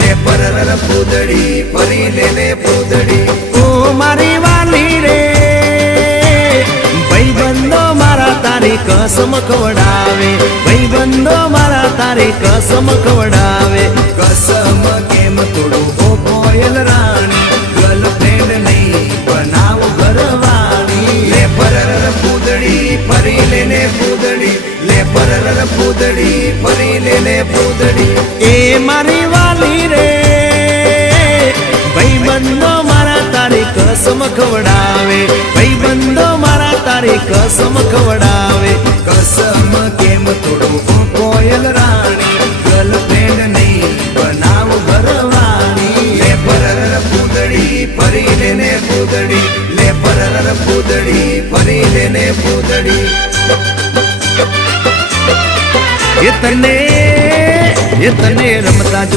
લે પરર પૂદડી ફરી લે પૂદડી ઓ મારી વાલી રે ભાઈબંધો મારા તારી કસમ ખવડાવે ભાઈબંધો મારા તારી કસમ ખવડાવે કસમ કેમ તોડું ઓ કોયલ રાણી ગર્લફ્રેન્ડ નહીં બનાવ ઘરવાળી લે પરર પૂદડી ફરી લે પૂદડી લે પરર પૂદડી ફરી લે પૂદડી એ મારી વાલી રે ભાઈબંધો મારા તારી કસમ ખવડાવે ભાઈબંધો મારા તારી કસમ ખવડાવે કસમ કેમ તોડું ઓ કોયલ રાણી ગર્લફ્રેન્ડ નહીં બનાવ ઘરવાળી લે પરર પૂદડી ફરી લે પૂદડી લે પરર પૂદડી ફરી લે પૂદડી એ તને રમતા